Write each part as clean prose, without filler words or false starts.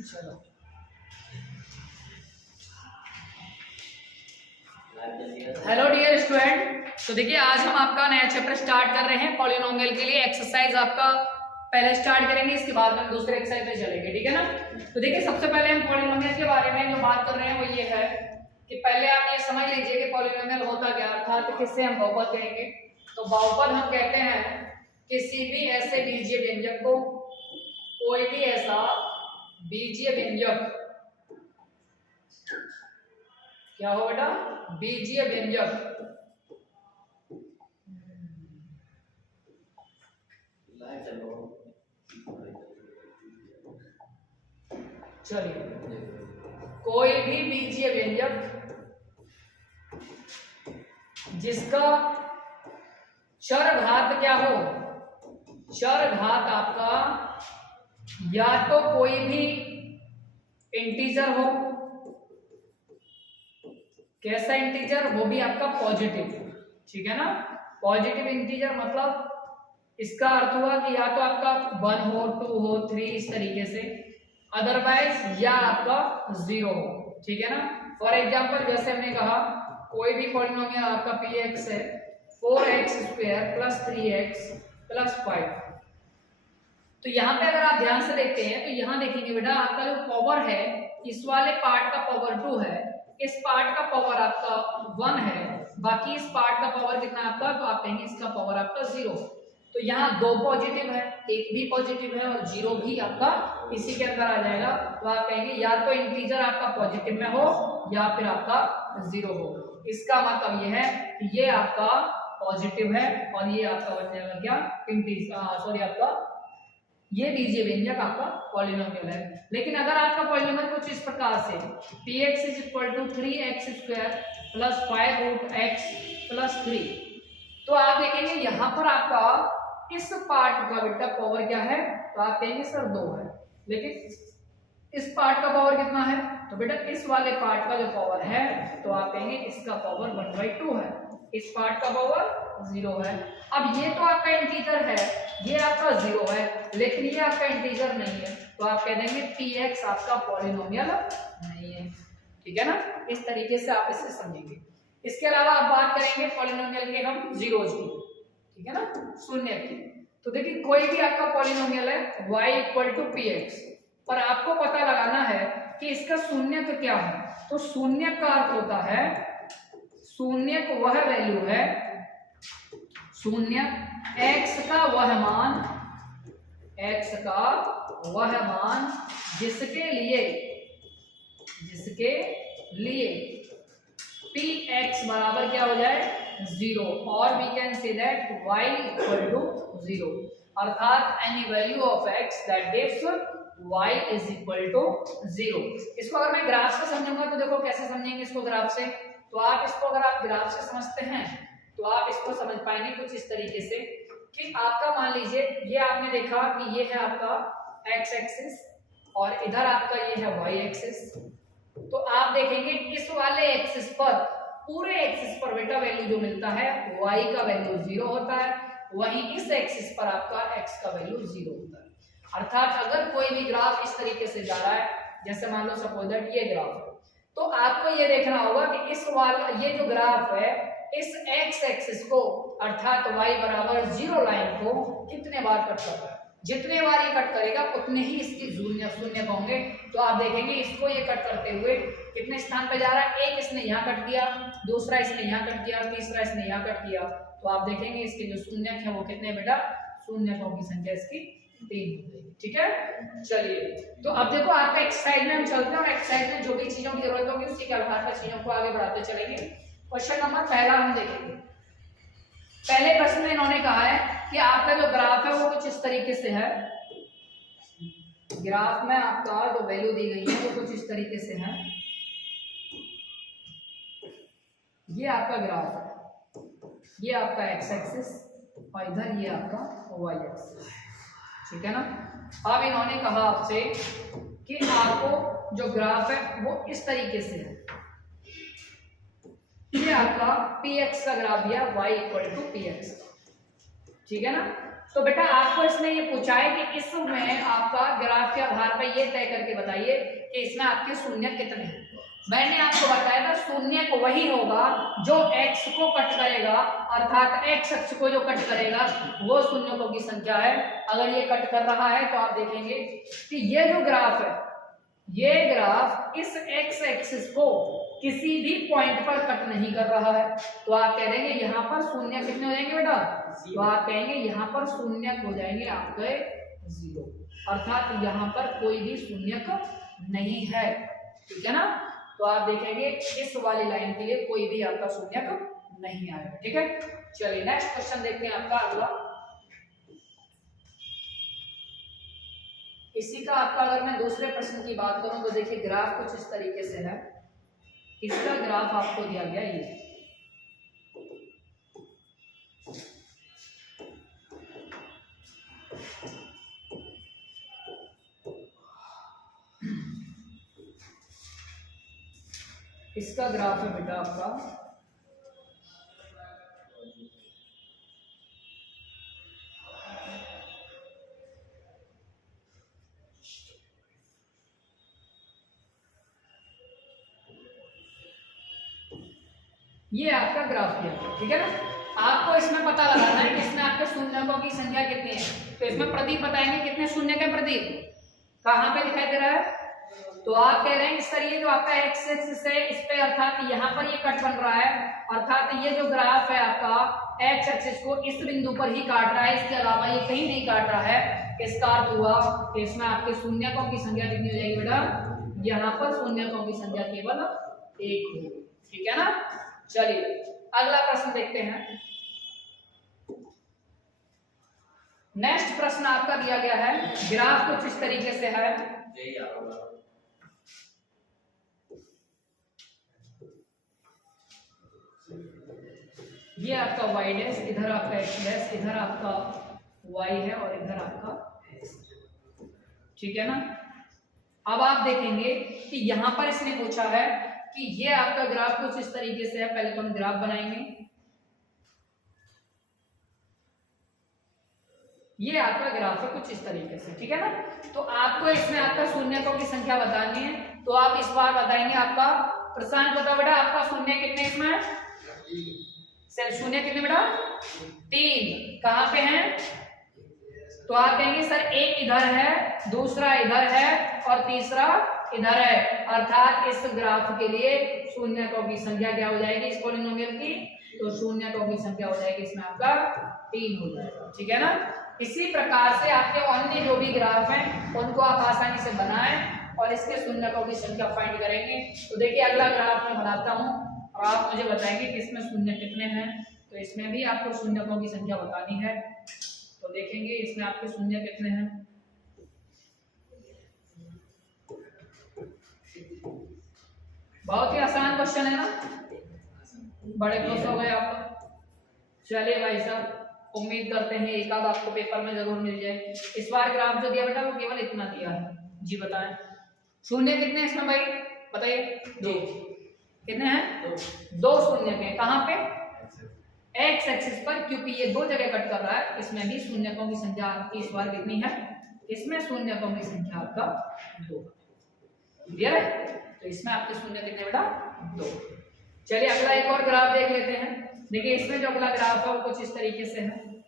चलो hello dear student, तो देखिए आज हम आपका नया चैप्टर स्टार्ट कर रहे हैं पॉलिनोमियल के लिए। एक्सरसाइज आपका पहले स्टार्ट करेंगे, इसके बाद हम दूसरे एक्सरसाइज पे चलेंगे, ठीक है ना। तो देखिए सबसे पहले हम पॉलिनोमियल के बारे में जो बात कर रहे हैं वो ये है कि पहले आप ये समझ लीजिए कि पॉलिनोमियल होता क्या, अर्थात किससे हम बहुपद कहेंगे। तो बहुपद हम कहते हैं किसी भी ऐसे बीजीय व्यंजक को, कोई भी ऐसा बीजीय व्यंजक, क्या हो बेटा, बीजीय व्यंजक चलिए कोई भी बीजीय व्यंजक जिसका चरघात क्या हो, चरघात आपका या तो कोई भी इंटीजर हो, कैसा इंटीजर, वो भी आपका पॉजिटिव, ठीक है ना। पॉजिटिव इंटीजर मतलब इसका अर्थ हुआ कि या तो आपका 1 हो, 2 हो, 3 इस तरीके से, अदरवाइज या आपका 0 हो, ठीक है ना। फॉर एग्जांपल जैसे हमने कहा कोई भी पॉलिनोमियल आपका px है 4x² + 3x + 5। तो यहाँ पे अगर आप ध्यान से देखते हैं तो यहाँ देखेंगे बेटा आपका जो पावर है, इस वाले पार्ट का पावर 2 है, इस पार्ट का पावर आपका 1 है, बाकी इस पार्ट का पावर कितना आपका, तो आप कहेंगे इसका पावर आपका 0। तो यहाँ 2 पॉजिटिव है, एक भी पॉजिटिव है और 0 भी आपका इसी के अंदर आ जाएगा। तो आप कहेंगे या तो इंटीजर आपका पॉजिटिव में हो या फिर आपका 0 हो। इसका मतलब ये है कि ये आपका पॉजिटिव है और ये आपका बन जाएगा क्या, इंटीजर, सॉरी आपका ये बीजीय व्यंजक आपका पॉलिनोमियल है। लेकिन अगर आपका पॉलिनोमियल कुछ इस प्रकार से px = 3x² + 5√x + 3, तो आप देखेंगे यहाँ पर आपका इस पार्ट का बेटा पावर क्या है, तो आप कहेंगे सर 2 है, लेकिन इस पार्ट का पावर कितना है, तो बेटा इस वाले पार्ट का जो पावर है तो आप कहेंगे इसका पावर 1/2 है, इस पार्ट का पावर 0 है। अब ये तो आपका इंटीजर है, ये आपका 0 है, लेकिन ये आपका इंटीजर नहीं है, तो आप कह देंगे px आपका पॉलिनोमियल नहीं है, ठीक है ना। इस तरीके से आप इसे समझेंगे। इसके अलावा आप बात करेंगे पॉलिनोमियल के हम जीरोज की, ठीक है ना, शून्य की। तो देखिए कोई भी आपका पॉलिनोमियल है y = px, पर आपको पता लगाना है कि इसका शून्य तो क्या है। तो शून्य का अर्थ होता है, शून्य को वह वैल्यू है, शून्य x का वह मान, x का वह मान जिसके लिए px बराबर क्या हो जाए, 0, और we can say that y = 0, अर्थात any value of x that gives y = 0। इसको अगर मैं ग्राफ से समझूंगा तो देखो कैसे समझेंगे इसको ग्राफ से। तो आप इसको अगर आप ग्राफ से समझते हैं तो आप इसको समझ पाएंगे कुछ इस तरीके से कि आपका मान लीजिए ये आपने देखा कि ये है आपका x एक्सिस और इधर आपका ये है y एक्सिस। तो आप देखेंगे इस वाले एक्सिस पर, पूरे एक्सिस पर बेटा वैल्यू जो मिलता है y का वैल्यू 0 होता है, वहीं इस एक्सिस पर आपका x का वैल्यू 0 होता है। अर्थात अगर कोई भी ग्राफ इस तरीके से जा रहा है, जैसे मान लो सपोज दैट ये ग्राफ है, तो आपको ये देखना होगा कि इस वाला ये जो ग्राफ है इस x एक्सिस को अर्थात y = 0 लाइन को कितने बार कट करता है, जितने बार ये कट करेगा उतने ही इसकी शून्य होंगे। तो आप देखेंगे इसको ये कट करते हुए कितने स्थान पे जा रहा है, एक इसने यहाँ कट किया, दूसरा इसने यहाँ कट किया, तीसरा इसने यहाँ कट किया। तो आप देखेंगे इसके जो शून्यक है वो कितने बेटा, शून्यकों की संख्या इसकी 3, ठीक है। चलिए तो अब देखो आपका एक्सरसाइज में हम चलते हैं और एक्सरसाइज में जो भी चीजों की जरूरत होगी उसी के आधार पर चीजों को आगे बढ़ाते चलेंगे। क्वेश्चन नंबर पहला हम देखेंगे। पहले प्रश्न में इन्होंने कहा है कि आपका जो ग्राफ है वो कुछ इस तरीके से है, ग्राफ में आपका जो वैल्यू दी गई है वो कुछ इस तरीके से है, ये आपका ग्राफ है, ये आपका x एक्सिस और इधर ये आपका y एक्सिस, ठीक है ना। अब इन्होंने कहा आपसे कि आपको जो ग्राफ है वो इस तरीके से है, ये आपका px का ग्राफ दिया y = px, ठीक है ना। तो बेटा आपको इसने ये पूछा है कि इसमें आपका ग्राफ के आधार पर ये तय करके बताइए कि इसमें आपके शून्य कितने हैं। मैंने आपको बताया था शून्य को वही होगा जो x को कट करेगा, अर्थात x अक्ष को जो कट करेगा वो शून्यों की संख्या है। अगर ये कट कर रहा है तो आप देखेंगे कि ये जो ग्राफ है, ये ग्राफ इस x एक्सिस को किसी भी पॉइंट पर कट नहीं कर रहा है, तो आप कह देंगे यहाँ पर शून्य कितने हो जाएंगे बेटा, तो आप कहेंगे यहाँ पर शून्य हो जाएंगे आपके 0, अर्थात यहाँ पर कोई भी शून्य नहीं है, ठीक है ना। तो आप देखेंगे इस वाली लाइन के लिए कोई भी आपका शून्य नहीं आएगा, ठीक है। चलिए नेक्स्ट क्वेश्चन देखते हैं आपका अगला। इसी का आपका अगर मैं दूसरे प्रश्न की बात करूं तो देखिए ग्राफ कुछ इस तरीके से है। इसका ग्राफ आपको दिया गया ये, इसका ग्राफ है बेटा आपका ये आपका ग्राफ दिया, ठीक है ना। आपको इसमें पता लगाना है कि इसमें आपके शून्यों की संख्या कितनी है। तो इसमें प्रतीक बताएंगे कितने शून्य के प्रतीक कहाँ पे दिखाई दे रहा है, तो आप कह रहे हैं इस तरीके जो आपका एक्स एक्सिस है इस पे, अर्थात यहाँ पर ये कट बन रहा है, अर्थात ये जो ग्राफ है आपका एक्स एक्सिस को इस बिंदु पर ही काट रहा है, इसके अलावा ये कहीं नहीं काट रहा है। इसका अर्थ हुआ कि इसमें आपके शून्यों की संख्या कितनी हो जाएगी बेटा, यहाँ पर शून्यों की संख्या केवल 1 होगी, ठीक है ना। चलिए अगला प्रश्न देखते हैं। नेक्स्ट प्रश्न आपका दिया गया है, ग्राफ कुछ इस तरीके से है। ये आपका y डैश, इधर आपका x डैश, इधर आपका y है और इधर आपका x, ठीक है ना। अब आप देखेंगे कि यहां पर इसने पूछा है कि ये आपका ग्राफ कुछ इस तरीके से है। पहले तो हम ग्राफ बनाएंगे, ये आपका ग्राफ है कुछ इस तरीके से, ठीक है ना। तो आपको इसमें आपका शून्यों की संख्या बतानी है, तो आप इस बार बताएंगे आपका प्रशांत बताओ बेटा आपका शून्य कितने इसमें, शून्य कितने बेटा 3, कहां पे हैं, तो आप कहेंगे सर एक इधर है, दूसरा इधर है और तीसरा इधर है, अर्थात इस ग्राफ के लिए शून्यों की संख्या क्या हो जाएगी इस पॉलिनोमियल की, तो शून्यों की संख्या हो जाएगी इसमें आपका 3 हो जाएगा, ठीक है ना। इसी प्रकार से आपके अन्य जो भी ग्राफ हैं उनको आप आसानी से बनाएं और इसके शून्यों की संख्या फाइंड करेंगे। तो देखिए अगला ग्राफ मैं बनाता हूं और आप मुझे बताएंगे कि इसमें शून्य कितने हैं। तो इसमें भी आपको शून्यों की संख्या बतानी है, तो देखेंगे इसमें आपके शून्य कितने हैं। बहुत ही आसान क्वेश्चन है ना, बड़े खुश हो गए आप। चलिए भाई साहब, उम्मीद करते हैं एक आध आपको पेपर में जरूर मिल जाए। इस बार ग्राफ जो दिया बेटा वो केवल इतना दिया है जी, बताएं शून्य कितने इसमें भाई बताइए, 2 कितने हैं, 2 शून्य के, कहां पे एक्स एक्सिस पर, क्योंकि ये 2 जगह कट कर रहा है। इसमें भी शून्यों की संख्या आपकी इस बार कितनी है, इसमें शून्यों की संख्या आपका 2, क्लियर है। तो इसमें आपके शून्य कितने बेटा 2। चलिए अगला एक और ग्राफ देख लेते हैं। देखिए इसमें जो अगला ग्राफ है वो कुछ इस तरीके से है,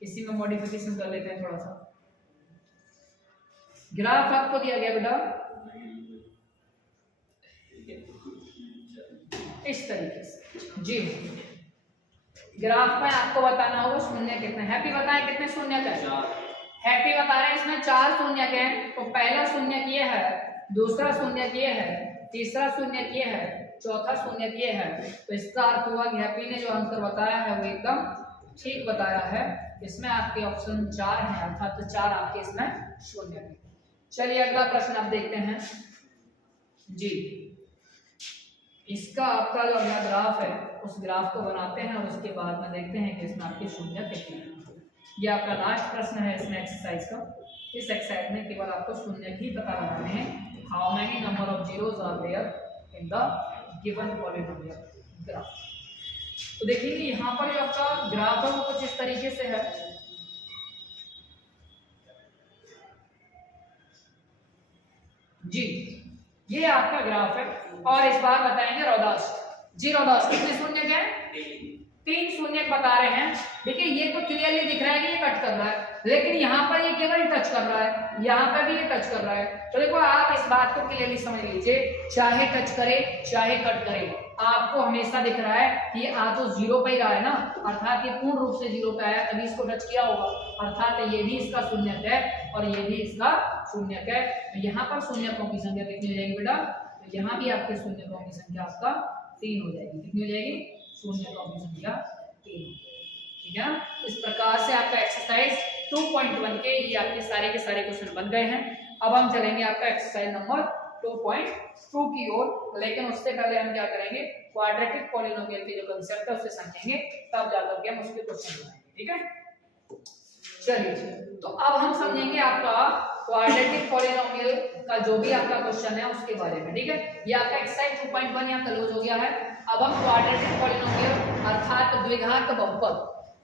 इसी में मॉडिफिकेशन कर लेते हैं थोड़ा सा। ग्राफ आपको दिया गया बेटा इस तरीके से जी, ग्राफ में आपको बताना होगा शून्य कितने, हैप्पी बताएं कितने शून्य का है, हैप्पी बता रहे हैं इसमें 4 शून्य के हैं। तो पहला शून्य ये है, दूसरा शून्य ये है, तीसरा शून्य ये है, चौथा शून्य ये है। तो इसका अर्थ हुआ कि हैप्पी ने जो आंसर बताया है वो एकदम ठीक बताया है। इसमें आपके ऑप्शन 4 है, अर्थात तो 4 आपके इसमें शून्य है। चलिए अगला प्रश्न आप देखते हैं जी। इसका आपका जो अगला ग्राफ है उस ग्राफ को बनाते हैं और उसके बाद में देखते हैं कि इसमें आपके शून्य कितने हैं। ये आपका लास्ट प्रश्न है इसमें एक्सरसाइज का। इस एक्सरसाइज में केवल आपको शून्य ही पता लगाने हैं। How many number of zeros are there in the given polynomial graph. तो देखिए यहाँ पर जो आपका ग्राफ है वो कुछ इस तरीके से है। जी, ये आपका ग्राफ है। और इस बार बताएंगे रोदास। जी रोदास कितने शून्य के हैं? 3 शून्य बता रहे हैं। देखिए ये तो क्लियरली दिख रहा है कि ये कट कर रहा है, लेकिन यहाँ पर ये केवल टच कर रहा है, यहाँ पर भी ये टच कर रहा है। तो देखो आप इस बात को क्लियरली समझ लीजिए, चाहे टच करे चाहे कट करे, आपको हमेशा दिख रहा है कि ये आ तो जीरो पे ही रहा है ना, अर्थात ये पूर्ण रूप से जीरो पे आया, तभी इसको टच किया होगा, अर्थात ये भी इसका शून्यक है और ये भी इसका शून्यक है। तो यहाँ पर शून्यकों की संख्या कितनी हो जाएगी बेटा? तो यहाँ भी आपके शून्यकों की संख्या आपका 3 हो जाएगी। कितनी हो जाएगी? शून्यकों की संख्या 3। ठीक है, इस प्रकार से आपका एक्सरसाइज 2.1 के ये आपके सारे क्वेश्चन बन गए हैं। अब हम चलेंगे आपका एक्सरसाइज नंबर 2.2 की ओर, लेकिन उससे पहले हम क्या करेंगे, क्वाड्रेटिक पॉलिनोमियल के जो कांसेप्ट है उसे समझेंगे, तब जाकर के हम उसके क्वेश्चन बनाएंगे। ठीक है, चलिए तो अब हम समझेंगे आपका क्वाड्रेटिक पॉलिनोमियल का जो भी आपका क्वेश्चन है उसके बारे में। ठीक है, ये आपका एक्सरसाइज 2.1 यहाँ क्लोज हो गया है। अब हम क्वाड्रेटिक पॉलिनोमियल अर्थात द्विघात बहुपद,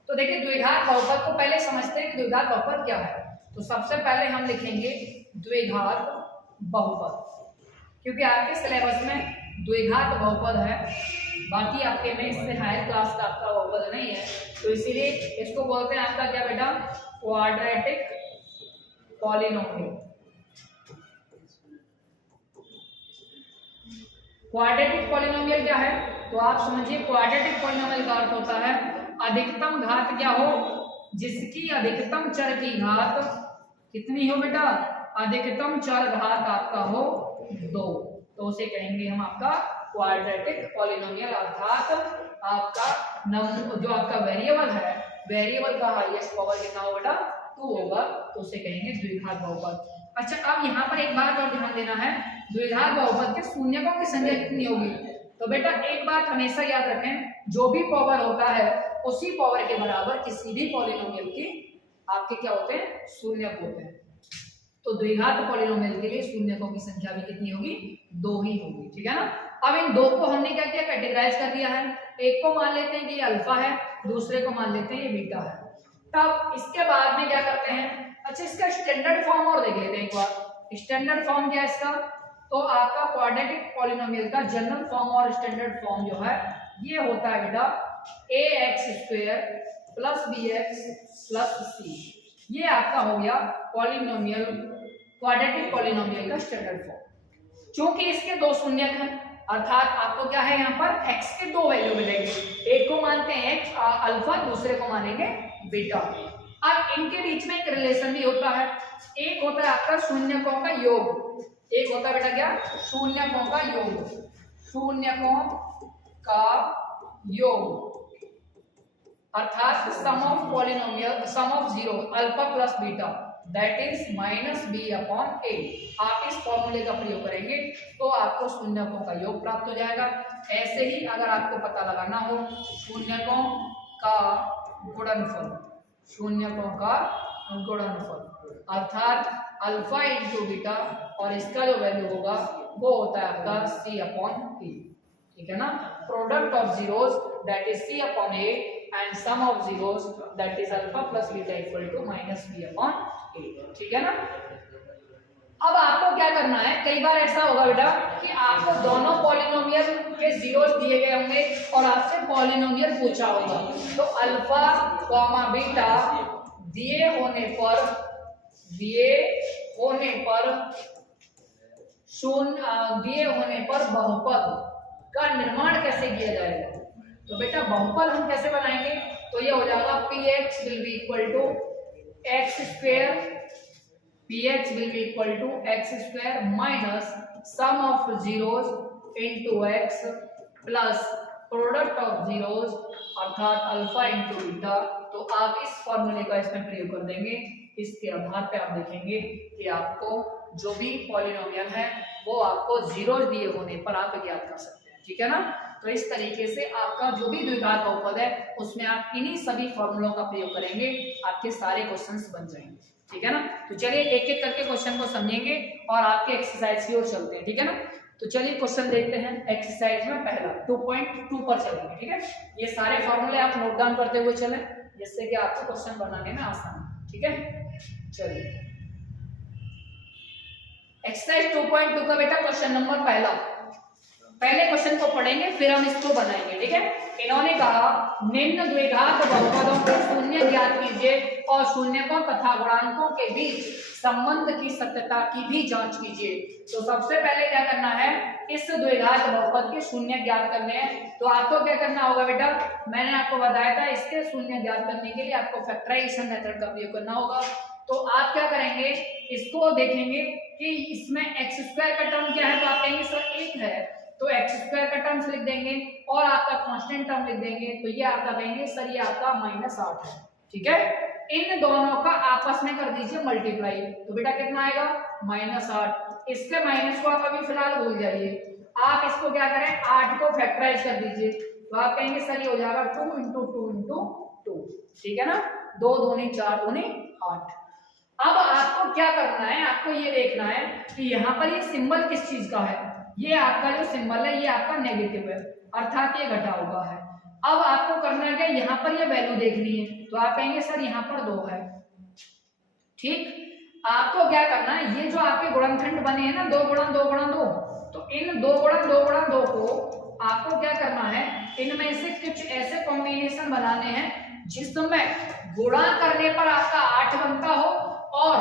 तो देखिए द्विघात बहुपद को पहले समझते हैं कि द्विघात बहुपद क्या है। तो सबसे पहले हम लिखेंगे द्विघात बहुपद, क्योंकि आपके सिलेबस में द्विघात बहुपद है, बाकी आपके में इससे हायर क्लास का आपका बहुपद नहीं है, तो इसीलिए इसको बोलते हैं आपका क्या बेटा? Quadratic polynomial. क्वाड्रेटिक पॉलिनोमियल क्या है? तो आप समझिए क्वाड्रेटिक पॉलिनोमियल का अर्थ होता है अधिकतम घात क्या हो, जिसकी अधिकतम चर की घात कितनी हो बेटा? अधिकतम चर घात आपका हो 2, तो उसे कहेंगे हम आपका क्वाड्रेटिक पॉलिनोमियल, अर्थात आपका जो आपका वेरिएबल है, वेरिएबल का हाईएस्ट पावर कितना होगा बेटा? 2 होगा, तो उसे कहेंगे द्विघात बहुपद। अच्छा, अब यहाँ पर एक बात और ध्यान देना है, द्विघात बहुपद के शून्यकों की संख्या कितनी होगी? तो बेटा एक बात हमेशा याद रखें, जो भी पावर होता है उसी पावर के बराबर किसी भी पॉलिनोमियल की आपके क्या होते हैं? शून्यक होते हैं। तो द्विघात पॉलिनोमियल के लिए शून्यकों की संख्या भी कितनी होगी? 2 ही होगी। ठीक है ना। अब इन दो को हमने क्या किया? कैटेगराइज कर दिया है। एक को मान लेते हैं कि ये अल्फा है, दूसरे को मान लेते हैं ये बीटा है। तब इसके बाद में क्या करते हैं? अच्छा, इसका स्टैंडर्ड फॉर्म और देख लेते हैं एक बार। स्टैंडर्ड फॉर्म क्या है इसका? तो आपका क्वाड्रेटिक पॉलिनोमियल का जनरल फॉर्म और स्टैंडर्ड फॉर्म जो है ये होता है बेटा ax² + bx + c। ये आपका हो गया पॉलिनोमियल, क्वाड्रेटिक पॉलिनोमियल का स्टैंडर्ड फॉर्म। क्योंकि इसके 2 शून्यक हैं, अर्थात आपको क्या है यहाँ पर x के 2 वैल्यू मिलेंगे, एक को मानते हैं x अल्फा, दूसरे को मानेंगे बीटा। अब इनके बीच में एक रिलेशन भी होता है, एक होता है आपका शून्यकों का योग, एक होता है बेटा क्या? शून्यकों का योग, शून्यकों का योग, अर्थात sum of polynomial, sum of zero alpha plus beta that is -b/a। आप इस फॉर्मूले का प्रयोग करेंगे तो आपको शून्यकों का योग प्राप्त हो जाएगा। ऐसे ही अगर आपको पता लगाना हो शून्यकों का गुणनफल, शून्यकों का गुणनफल अर्थात अल्फा इंटू बीटा, और इसका जो वैल्यू होगा वो होता है आपका c/a। ठीक है ना। Product of zeros that is c/a and sum of zeros that is alpha plus beta equal to -b/a। ठीक है ना। अब आपको क्या करना है, कई बार ऐसा होगा बेटा कि आपको दोनों पॉलिनोमियल के जीरोस दिए गए होंगे और आपसे पॉलिनोमियल पूछा होगा, तो अल्फा कॉमा बीटा दिए होने पर बहुपद का निर्माण कैसे किया जाएगा? तो बेटा बहुपद हम कैसे बनाएंगे? तो ये हो जाएगा px will be equal to x², px will be equal to x² minus sum of zeros into x plus product of zeros अर्थात अल्फा इंटू बीटा। तो आप इस फॉर्मूले का इसमें प्रयोग कर देंगे। इसके आधार पे आप देखेंगे कि आपको जो भी पॉलिनोमियल है वो आपको जीरो दिए होने पर आप ज्ञात कर सकते हैं। ठीक है ना। तो इस तरीके से आपका जो भी द्विघात बहुपद है उसमें आप इन्हीं सभी फॉर्मूलों का प्रयोग करेंगे, आपके सारे क्वेश्चंस बन जाएंगे। ठीक है ना। तो चलिए एक एक करके क्वेश्चन को समझेंगे और आपके एक्सरसाइज की ओर चलते हैं। ठीक है ना। तो चलिए क्वेश्चन देखते हैं। एक्सरसाइज में पहला 2.2 पर चलेंगे। ठीक है। ये सारे फॉर्मूले आप नोट डाउन करते हुए चलें, जिससे कि आपको क्वेश्चन बनाने में आसान है। ठीक है। चलिए एक्सरसाइज 2.2 का बेटा क्वेश्चन नंबर पहले क्वेश्चन को पढ़ेंगे फिर हम इसको बनाएंगे, ठीक है। इन्होंने कहा निम्न द्विघात बहुपदों के शून्य ज्ञात कीजिए और शून्यकों तथा गुणांकों के बीच संबंध की सत्यता की भी जांच कीजिए। तो सबसे पहले क्या करना है, इस द्विघात बहुपद के शून्य ज्ञात करने हैं। तो आपको क्या करना होगा बेटा, मैंने आपको बताया था इसके शून्य ज्ञात करने के लिए आपको फैक्टराइजेशन मेथड का प्रयोग करना होगा। तो आप क्या करेंगे, इसको देखेंगे कि इसमें एक्स स्क्वायर का टर्म क्या है, तो आप कहेंगे सर 1 है, तो एक्स स्क्वायर का टर्म्स लिख देंगे और आपका कांस्टेंट टर्म लिख देंगे। तो ये आपका कहेंगे सर ये आपका -8 है, ठीक है। इन दोनों का आपस में कर दीजिए मल्टीप्लाई, तो बेटा कितना आएगा -8। इसके माइनस को आप अभी फिलहाल भूल जाइए, आप इसको क्या करें 8 को फैक्टराइज कर दीजिए। तो आप कहेंगे सर ये हो जाएगा 2 × 2 × 2, ठीक है ना, 2 दूनी 4 दूनी 8। अब आपको क्या करना है, आपको ये देखना है कि यहाँ पर ये सिंबल किस चीज का है। ये आपका जो सिंबल है ये आपका नेगेटिव है, अर्थात ये घटा हुआ है। अब आपको करना है क्या, यहाँ पर ये वैल्यू देखनी है। तो आप कहेंगे सर यहाँ पर 2 है, ठीक। आपको क्या करना है, ये जो आपके गुणनखंड बने हैं ना 2 × 2 × 2, तो इन 2 × 2 × 2 को आपको क्या करना है, इनमें से कुछ ऐसे कॉम्बिनेशन बनाने हैं जिसमें गुणा करने पर आपका 8 बनता हो और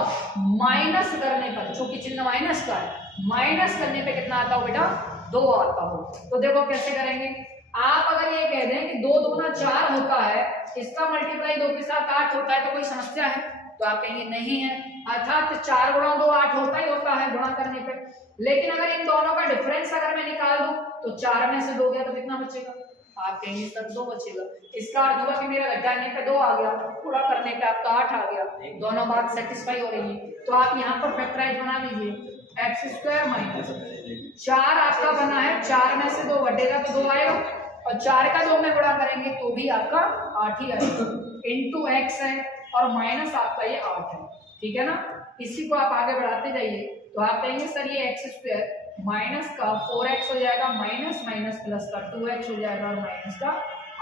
माइनस करने पर, चूंकि चिन्ह माइनस का है, माइनस करने पे कितना आता हो बेटा 2 आता हो। तो देखो कैसे करेंगे, आप अगर ये कह दें कि 2 दूना 4 होता है, इसका मल्टीप्लाई 2 के साथ 8 होता है, तो कोई समस्या है, तो आप कहेंगे नहीं है, अर्थात 4 × 2 8 होता ही होता है गुणा करने पे। लेकिन अगर इन दोनों का डिफरेंस अगर मैं निकाल दूं तो 4 में से 2 गया तो कितना बचेगा, आप कहेंगे सर 2 बचेगा। इसका अर्थ हुआ कि मेरा घटाने पे 2 आ गया, पूरा करने पे आपका 8 आ गया, दोनों बात सेटिस्फाई हो रही है। तो आप यहाँ पर फैक्टराइज बना लीजिए, x² - 4 आपका बना है, 4 में से 2 घटेगा तो 2 आएगा, और 4 का 2 में गुणा करेंगे तो भी आपका 8 ही आएगा, इंटू x है और माइनस आपका ये 8 है, ठीक है ना। इसी को आप आगे बढ़ाते जाइए, तो आप कहेंगे सर ये x² माइनस का 4x हो जाएगा, माइनस माइनस प्लस का 2x हो जाएगा और माइनस का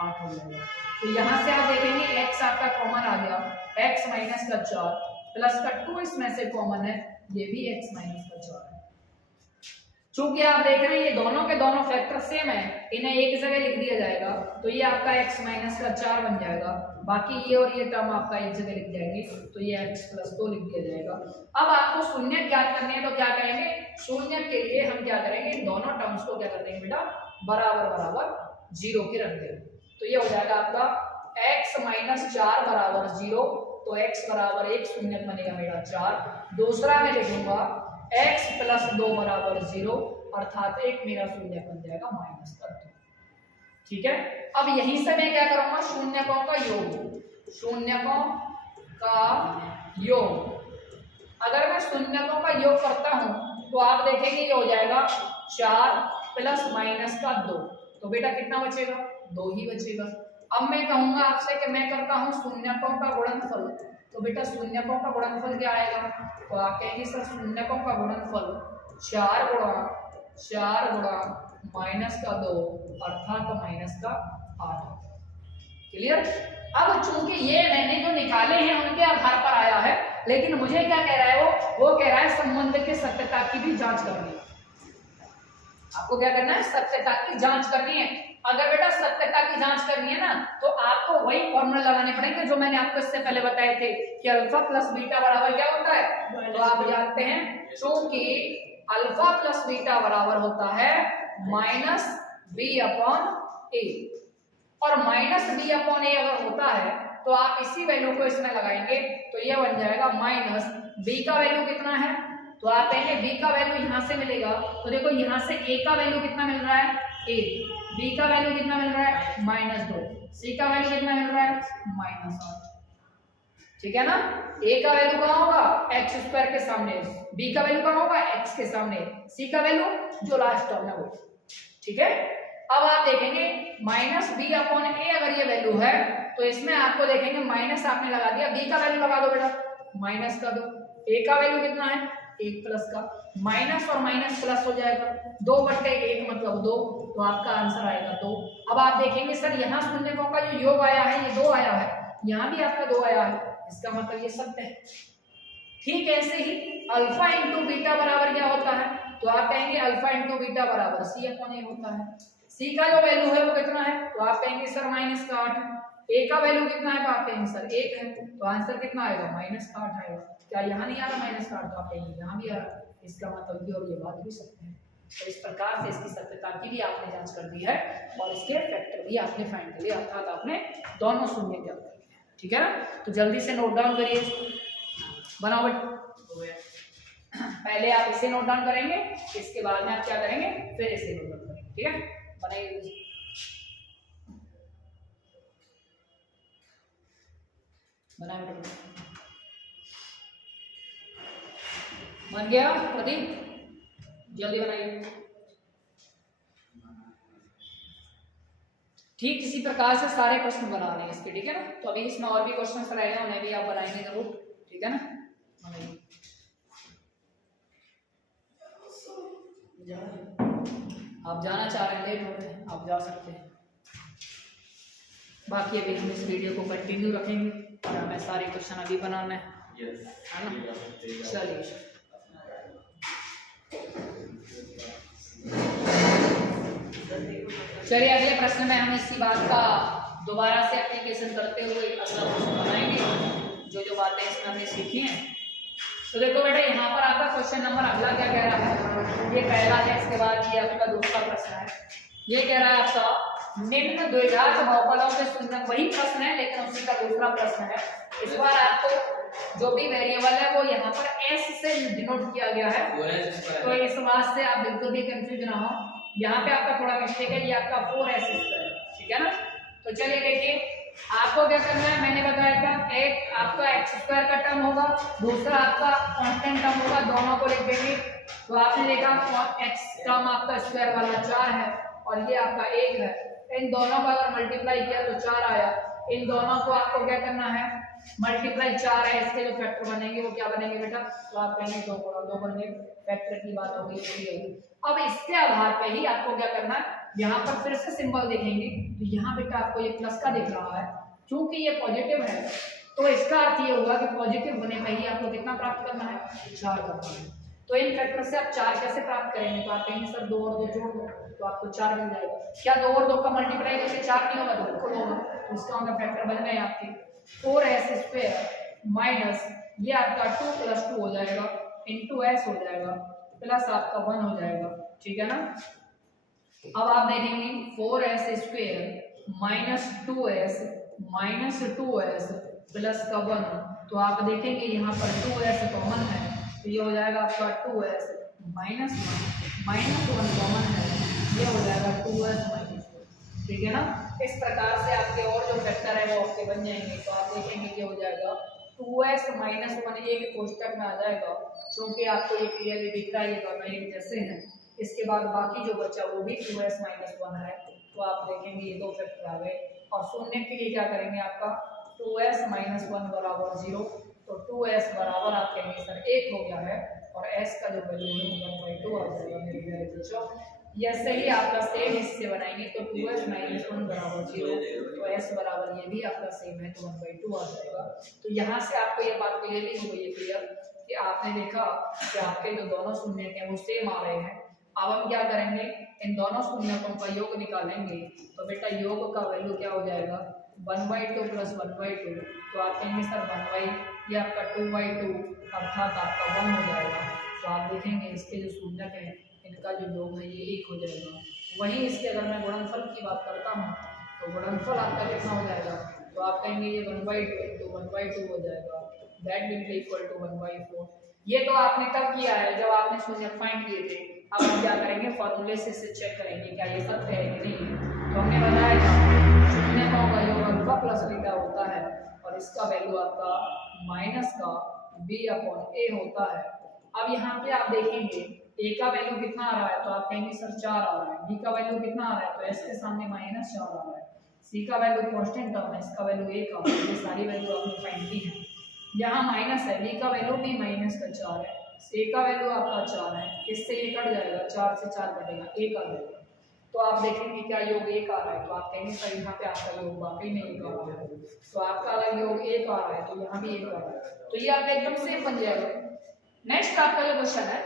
8 हो जाएगा। तो यहाँ से आप देखेंगे x आपका कॉमन आ गया, x माइनस का 4 प्लस का 2 इसमें से कॉमन है, ये भी x माइनस का 4 है। चूंकि आप देख रहे हैं ये दोनों के दोनों फैक्टर सेम है, इन्हें एक जगह लिख दिया जाएगा, तो ये आपका x माइनस का 4 बन जाएगा, बाकी ये और ये टर्म आपका एक जगह लिख जाएंगे, तो ये x + 2 लिख दिया जाएगा। अब आपको शून्य ज्ञात करने हैं, तो क्या करेंगे, शून्य के लिए हम क्या करेंगे, दोनों टर्म्स को क्या कर देंगे बेटा, बराबर बराबर 0 के रख देंगे। तो ये हो जाएगा आपका x - 4 बराबर 0, तो x बराबर 1 शून्य बनेगा मेरा 4। दूसरा मैं लिखूंगा x + 2 बराबर 0, अर्थात 1 मेरा शून्य बन जाएगा -2, ठीक है। अब यहीं से मैं क्या करूंगा, शून्यकों का योग, शून्यकों का योग, अगर मैं शून्यकों का योग करता हूं तो आप देखेंगे ये हो जाएगा 4 ± का 2, तो बेटा कितना बचेगा, 2 ही बचेगा। अब मैं कहूंगा आपसे कि मैं करता हूं शून्यकों का गुणनफल, तो बेटा शून्यकों का गुणनफल क्या आएगा, तो आप कहेंगे सर शून्यकों का गुणनफल 4 × -2 अर्थात -8। क्लियर। अब चूंकि ये मैंने जो निकाले हैं उनके आधार पर आया है, लेकिन मुझे क्या कह रहा है, वो कह रहा है संबंध की सत्यता की भी जांच करनी है। आपको क्या करना है, सत्यता की जांच करनी है। अगर बेटा सत्यता की जांच करनी है ना, तो आपको वही फॉर्मूला लगाने पड़ेंगे जो मैंने आपको इससे पहले बताए थे कि अल्फा + बीटा बराबर क्या होता है, तो आप जानते हैं क्योंकि अल्फा + बीटा बराबर होता है -b/a, और -b/a अगर होता है तो आप इसी वैल्यू को इसमें लगाएंगे, तो ये बन जाएगा -b का वैल्यू कितना है, तो आप कहेंगे b का वैल्यू यहां से मिलेगा, तो देखो यहां से a का वैल्यू कितना मिल रहा है 1, b का वैल्यू कितना मिल रहा है -2, c का वैल्यू कितना मिल रहा है -8, ठीक है ना। a का वैल्यू कहां होगा, x² के सामने, b का वैल्यू कहां होगा, x के सामने, c का वैल्यू जो लास्ट टर्म है वो, ठीक है। अब आप देखेंगे -b/a अगर ये वैल्यू है तो इसमें आपको देखेंगे माइनस आपने लगा दिया, b का वैल्यू लगा दो बेटा, माइनस का दो, a का वैल्यू कितना है 1 प्लस का, माइनस और माइनस प्लस हो जाएगा, 2/1 मतलब 2, तो आपका आंसर आएगा 2। अब आप देखेंगे सर यहाँ शून्यकों का जो योग आया है ये 2 आया है, यहाँ भी आपका 2 आया है, इसका मतलब ये सत्य है। ठीक ऐसे ही अल्फा इंटू बीटा बराबर क्या होता है, तो आप कहेंगे अल्फा इंटू बीटा बराबर सी अपॉन ए होता है। सी का जो वैल्यू है वो कितना है, तो आप कहेंगे सर माइनस का 8 है। ए का वैल्यू कितना है, तो आप कहेंगे सर 1 है, तो आंसर कितना आएगा माइनस का 8 आएगा। क्या यहाँ नहीं आ रहा माइनस का 8, तो आप कहेंगे यहाँ भी आ रहा, इसका मतलब कि और ये बात भी सत्य है। तो इस प्रकार से इसकी सत्यता की भी आपने जांच कर दी है और इसके फैक्टर भी आपने फाइंड कर लिया, अर्थात आपने दोनों शून्य ज्ञात कर लिया, ठीक है ना। तो जल्दी से नोट डाउन करिए, बनावट पहले आप इसे नोट डाउन करेंगे, इसके बाद में आप क्या करेंगे, फिर इसे नोट डाउन करेंगे, ठीक है। बनाइए, बनाए, बन गया प्रदीप, जल्दी बनाइए। ठीक इसी प्रकार से सारे प्रश्न बनाने हैं इसके, ठीक है ना। तो अभी इसमें और भी क्वेश्चन रहेंगे, उन्हें भी आप बनाएंगे जरूर, ठीक है ना। आप जाना चाह रहे हैं, लेट हो रहे हैं, आप जा सकते हैं। बाकी अभी हम इस वीडियो को कंटिन्यू रखेंगे और हमें सारे क्वेश्चन अभी बनाना है, है ना। चलिए चलिए अगले प्रश्न में हम इसी बात का दोबारा से एप्लीकेशन करते हुए अगला प्रश्न बनाएंगे, जो जो बातें इसमें हमने सीखी हैं। तो देखो बेटा यहाँ पर आपका क्वेश्चन नंबर अगला क्या कह रहा है, ये पहला है, इसके बाद ये आपका दूसरा प्रश्न है। ये कह रहा है आपका निम्न द्विघात बहुपदों के शून्य, वही प्रश्न है लेकिन उसी का दूसरा प्रश्न है। इस बार आपको जो भी वेरिएबल है वो यहाँ पर एस से डिनोट किया गया है, तो इस बात से आप बिल्कुल भी कंफ्यूज ना हो। यहाँ पे आपका थोड़ा मिस्टेक है, ये आपका 4s², ठीक है ना। तो चलिए देखिए आपको क्या करना है, मैंने बताया था एक आपका x² का टर्म होगा, दूसरा आपका कांस्टेंट टर्म होगा, दोनों को लिख देंगे। तो आपने देखा x टर्म आपका स्क्वायर वाला 4 है और ये आपका 1 है, इन दोनों का अगर मल्टीप्लाई किया तो 4 आया। इन दोनों को आपको क्या करना है, मल्टीप्लाई 4 है, इसके जो फैक्टर बनेंगे वो क्या बनेंगे बेटा, तो आप कहेंगे 2 गुणा 2 बनेंगे, फैक्टर की बात होगी। अब इसके आधार पे ही आपको क्या करना है, यहाँ पर फिर से सिंबल देखेंगे तो यहाँ बेटा आपको ये प्लस का दिख रहा है, क्योंकि ये पॉजिटिव है तो इसका अर्थ ये होगा कि पॉजिटिव होने पर ही आपको कितना प्राप्त करना है, 4 करना है। तो इन फैक्टर से आप 4 कैसे प्राप्त करेंगे, तो आप कहेंगे सर 2 और 2 जोड़ दो तो आपको 4 मिल जाएगा। क्या 2 और 2 का मल्टीप्लाई करके 4 नहीं होगा, तो बिल्कुल होगा। तो इसका मतलब फैक्टर बन गए आपके 4s² माइनस ये आपका 2 + 2 हो जाएगा इंटू s हो जाएगा प्लस आपका 1 हो जाएगा, ठीक है ना। अब आप देखेंगे 4s² minus 2s minus 2s plus का 1, तो आप देखेंगे यहाँ पर 2s कॉमन है, तो ये हो जाएगा आपका 2s माइनस 1 माइनस 1 कॉमन है, ये हो जाएगा 2s माइनस 1, ठीक है ना। इस प्रकार से आपके और जो फैक्टर है वो आपके बन जाएंगे। तो आप देखेंगे ये हो जाएगा 2s माइनस 1 एक कोष्टक में आ जाएगा, क्योंकि आपको ये क्लियरली दिख रहा है ये दोनों एक जैसे हैं। इसके बाद बाकी जो बचा वो भी 2s माइनस 1 है, तो आप देखेंगे ये 2 फैक्टर आ गए। और शून्य के लिए क्या करेंगे, आपका 2s माइनस 1 बराबर 0, तो 2s बराबर आप कहेंगे सर 1 हो गया है और s का जो वैल्यू है 1/2 आ जाएगा मेरे प्यारे बच्चों। ऐसे ही आपका सेम इससे बनाएंगे तो 2s माइनस 1 बराबर 0, तो s बराबर ये भी आपका सेम है तो 1/2 आ जाएगा। तो यहाँ से आपको ये बात क्लियरली हो गई है क्लियर कि आपने देखा कि आपके जो दोनों शून्य हैं वो सेम आ रहे हैं। अब हम क्या करेंगे, इन दोनों शून्यकों का योग निकालेंगे, तो बेटा योग का वैल्यू क्या हो जाएगा 1/2 + 1/2, तो आप कहेंगे सर 1/, ये आपका 2/2 अर्थात आपका 1 हो जाएगा। तो आप देखेंगे इसके जो शून्यक हैं इनका जो योग है ये 1 हो जाएगा। वहीं इसके अगर मैं गुणनफल की बात करता हूँ तो गुणनफल आपका कितना हो जाएगा, तो आप कहेंगे ये 1/2 × 1/2 हो जाएगा, that will be equal to 1/4। ये तो आपने कब किया है, जब आपने शून्यक फाइंड किए थे। अब हम क्या करेंगे, फॉर्मूले से इसे चेक करेंगे क्या ये सत्य है कि नहीं। तो हमने बताया था शून्यकों का योग अल्फा प्लस बीटा होता है और इसका वैल्यू आपका माइनस का b/a होता है। अब यहाँ पे आप देखेंगे a का वैल्यू कितना आ रहा है, तो आप कहेंगे सर 4 आ रहा है, b का वैल्यू कितना आ रहा है, तो s के सामने -4 आ रहा है, c का वैल्यू कांस्टेंट टर्म है, इसका वैल्यू 1 आ रहा है, ये सारी वैल्यू आपने फाइंड की है। यहाँ माइनस है, b का वैल्यू भी -4 है, a का वैल्यू आपका 4 है, इससे ये कट जाएगा, 4 से 4 कटेगा, 1 आ जाएगा। तो आप देखेंगे क्या योग 1 आ रहा है, तो आप कहेंगे सर यहाँ पे आपका योग वाकई में 1 आ रहा है, तो आपका अगर योग 1 आ रहा है तो यहाँ भी 1 आ रहा है, तो ये आपका एकदम सेम बन जाएगा। नेक्स्ट आपका जो क्वेश्चन है,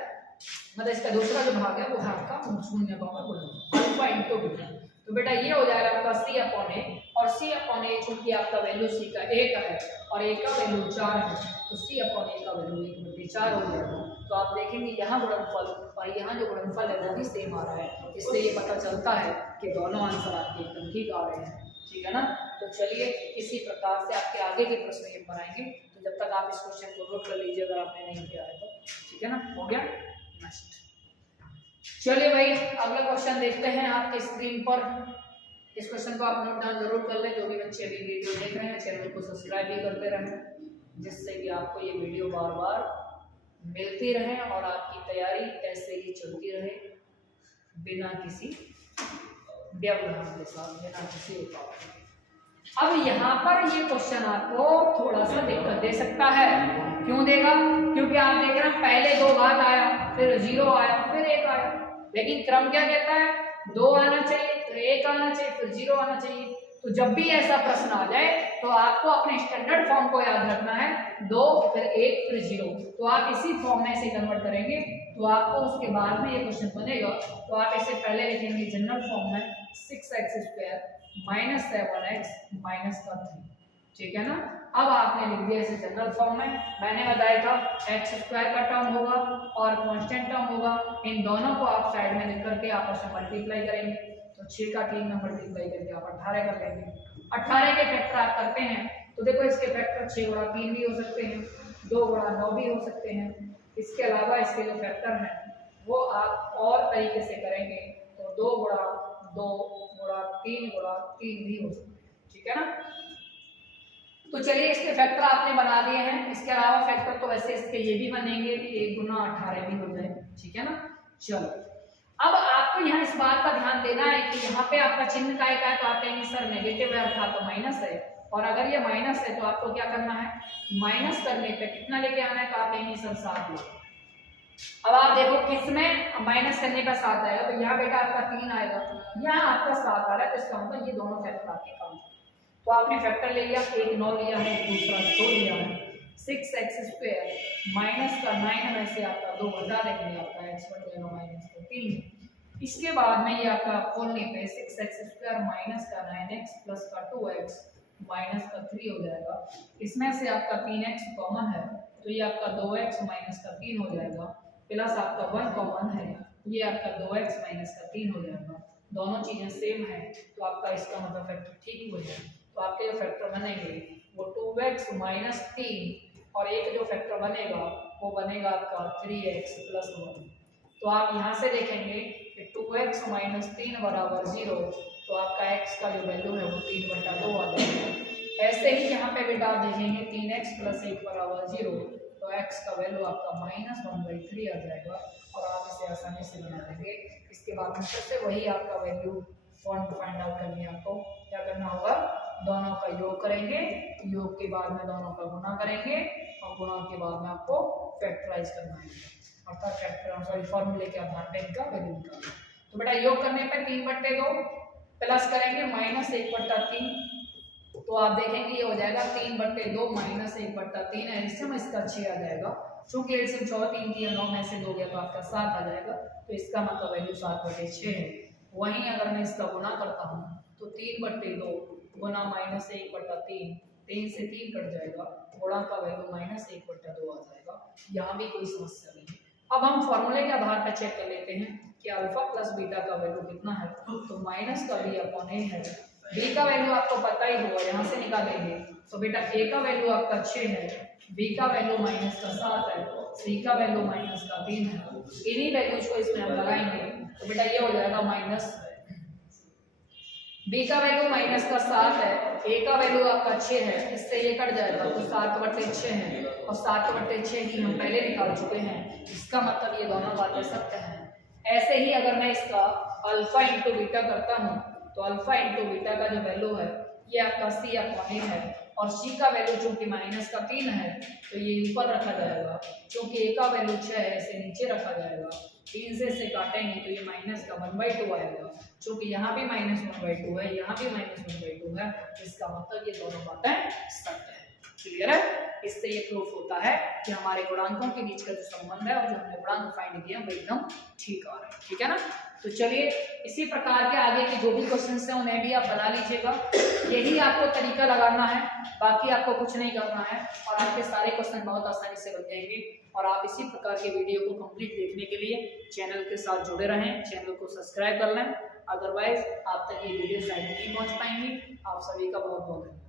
मतलब इसका दूसरा जो भाग है वो है आपका शून्य का अल्फा इंटू बीटा। तो बेटा ये हो जाएगा आपका c अपॉन ए, और c अपॉन ए चूंकि आपका वैल्यू c का 1 है और a का वैल्यू 4 है, तो c अपॉन ए का वैल्यू 1/4 हो जाएगा। तो आप देखेंगे यहाँ गुणनफल और यहाँ जो गुणनफल है वो भी सेम आ रहा है, इससे ये पता चलता है कि दोनों आंसर आपके एकदम ठीक आ रहे हैं, ठीक है ना। तो चलिए इसी प्रकार से आपके आगे के प्रश्न ये बनाएंगे, तो जब तक आप इस क्वेश्चन को नोट कर लीजिए अगर आपने नहीं किया है तो, ठीक है ना। हो गया नेक्स्ट। चलिए भाई अगला क्वेश्चन देखते हैं आपके स्क्रीन पर। इस क्वेश्चन को आप नोट डाउन जरूर कर लें, जो भी बच्चे अभी वीडियो देख रहे हैं चैनल को सब्सक्राइब भी करते रहें, जिससे कि आपको ये वीडियो बार बार मिलती रहे और आपकी तैयारी ऐसे ही चलती रहे बिना किसी व्यवधान के साथ, बिना किसी रुकावट के। अब यहाँ पर ये क्वेश्चन आपको थोड़ा सा दिक्कत दे सकता है। क्यों देगा? क्योंकि आप देख रहे हैं पहले 2 घात आया, फिर 0 आया, फिर 1 आया, लेकिन क्रम क्या कहता है 2 आना चाहिए, फिर 1 आना चाहिए, फिर 0 आना चाहिए। तो जब भी ऐसा प्रश्न आ जाए तो आपको अपने स्टैंडर्ड फॉर्म को याद रखना है, 2 फिर 1 फिर 0। तो आप इसी फॉर्म में इसे कन्वर्ट करेंगे तो आपको उसके बाद में ये क्वेश्चन बनेगा। तो आप इसे पहले लिखेंगे जनरल फॉर्म में 6x² - 7x - 3, ठीक है ना। अब आपने लिख दिया इसे जनरल फॉर्म में। मैंने बताया था x² का टर्म होगा और कांस्टेंट टर्म होगा, इन दोनों को आप साइड में लिख करके आपस में मल्टीप्लाई करेंगे, तो 6 का 3 में मल्टीप्लाई करके आप 18 कर लेंगे। 18 के फैक्टर आप करते हैं तो देखो इसके फैक्टर 6 गुणा 3 भी हो सकते हैं, 2 गुणा 9 भी हो सकते हैं। इसके अलावा इसके जो फैक्टर हैं वो आप और तरीके से करेंगे तो 2 गुणा 2 गुणा 3 गुणा 3 भी हो सकते हैं, ठीक है ना। तो चलिए इसके फैक्टर आपने बना दिए हैं, इसके अलावा फैक्टर तो वैसे इसके ये भी बनेंगे कि 1 गुना 18 भी हो जाए, ठीक है ना। चलो अब आपको यहाँ इस बात का ध्यान देना है कि यहाँ पे आपका चिन्ह काय का है, तो आप कहेंगे सर नेगेटिव है अर्थात तो माइनस है, और अगर ये माइनस है तो आपको क्या करना है, माइनस करने पे कितना लेके आना है, तो आप कहेंगे सर 7 लो। अब आप देखो किसमें माइनस करने का 7 आएगा, तो यहाँ बेटा आपका 3 आएगा, यहाँ आपका 7 आ रहा है, तो इसका मतलब ये दोनों फैक्टर आपके काम। तो आपने फैक्टर ले लिया, एक 9 लिया है, दूसरा 2 लिया है। 6x² माइनस का 9 में से आपका 2 घटा देंगे, आपका x बन जाएगा माइनस का 3। इसके बाद में ये आपका खोलने पे 6x² माइनस का 9x प्लस का 2x माइनस का 3 हो जाएगा। इसमें से आपका 3x कॉमन है तो ये आपका 2x माइनस का 3 हो जाएगा, प्लस आपका 1 कॉमन है, ये आपका 2x माइनस का 3 हो जाएगा। दोनों चीजें सेम है तो आपका इसका मतलब फैक्टर ठीक हो जाएगा। तो आपके जो फैक्टर बनेंगे वो 2x माइनस 3 और एक जो फैक्टर बनेगा वो बनेगा आपका 3x प्लस 1। तो आप यहाँ से देखेंगे कि 2x माइनस 3 बराबर 0, तो आपका x का जो वैल्यू है वो 3/2 आ जाएगा। ऐसे ही यहाँ पे बेटा आप देखेंगे 3x प्लस 1 बराबर 0, तो x का वैल्यू आपका -1/3 आ जाएगा और आप इसे आसानी से बना देंगे। इसके बाद में फिर से वही आपका वैल्यू फाइंड आउट करनी है, आपको क्या करना होगा, दोनों का योग करेंगे, योग के बाद में दोनों का गुणा करेंगे और गुणा के बाद में आपको फैक्टराइज करना है, अर्थात फैक्टर फॉर्मूले के आधार पे इनका वैल्यू निकालना। तो बेटा योग करने पे 3/2 प्लस करेंगे -1/3, तो आप देखेंगे ये हो जाएगा 3/2 -1/3 है, इससे में इसका 6 आ जाएगा। चूंकि एलसीएम 3 की 9 में से 2 गया तो आपका 7 आ जाएगा, तो इसका मतलब वैल्यू 7/6 है। वहीं अगर मैं इसका गुणा करता हूँ तो 3/2 गुना -1/3, 3 से 3 कट जाएगा, गुणा का वैल्यू -1/2 आ जाएगा। यहाँ भी कोई समस्या नहीं है। अब हम फॉर्मूले के आधार पर चेक कर लेते हैं कि अल्फा प्लस बीटा का वैल्यू कितना है, तो माइनस का b/a है। b का वैल्यू आपको पता ही होगा, यहाँ से निकालेंगे तो बेटा a का वैल्यू आपका 6 है, b का वैल्यू -7 है, c का वैल्यू -3 है। इन्हीं वैल्यूज को इसमें हम लगाएंगे तो बेटा ये हो जाएगा माइनस, b का वैल्यू -7 है, a का वैल्यू आपका 6 है, इससे ये कट जाएगा तो 7/6 है, और 7/6 ही हम पहले निकाल चुके हैं, इसका मतलब ये दोनों बातें सत्य हैं। ऐसे ही अगर मैं इसका अल्फा इंटू बीटा करता हूँ तो अल्फा इंटू बीटा का जो वैल्यू है ये आपका c/a है, और c का वैल्यू चूंकि माइनस का 3 है तो ये ऊपर रखा जाएगा, चूंकि a का वैल्यू 6 है इसे नीचे रखा जाएगा। 3 से काटेंगे तो ये माइनस का 1/2 आएगा, चूंकि यहाँ भी माइनस 1/2 है, यहाँ भी माइनस 1/2 है, इसका मतलब ये दोनों बातें सत्य है। क्लियर है? इससे ये प्रूफ होता है कि हमारे गुणांकों के बीच का जो संबंध है और जो हमने गुणांक फाइंड किया वो एकदम ठीक आ रहा है। ठीक है ना? तो चलिए इसी प्रकार के आगे के जो भी क्वेश्चंस हैं उन्हें भी आप बना लीजिएगा। यही आपको तरीका लगाना है, बाकी आपको कुछ नहीं करना है और आपके सारे क्वेश्चन बहुत आसानी से बन जाएंगे। और आप इसी प्रकार के वीडियो को कंप्लीट देखने के लिए चैनल के साथ जुड़े रहें, चैनल को सब्सक्राइब कर लें, अदरवाइज आप तक ये वीडियो शायद नहीं पहुंच पाएंगी। आप सभी का बहुत बहुत धन्यवाद।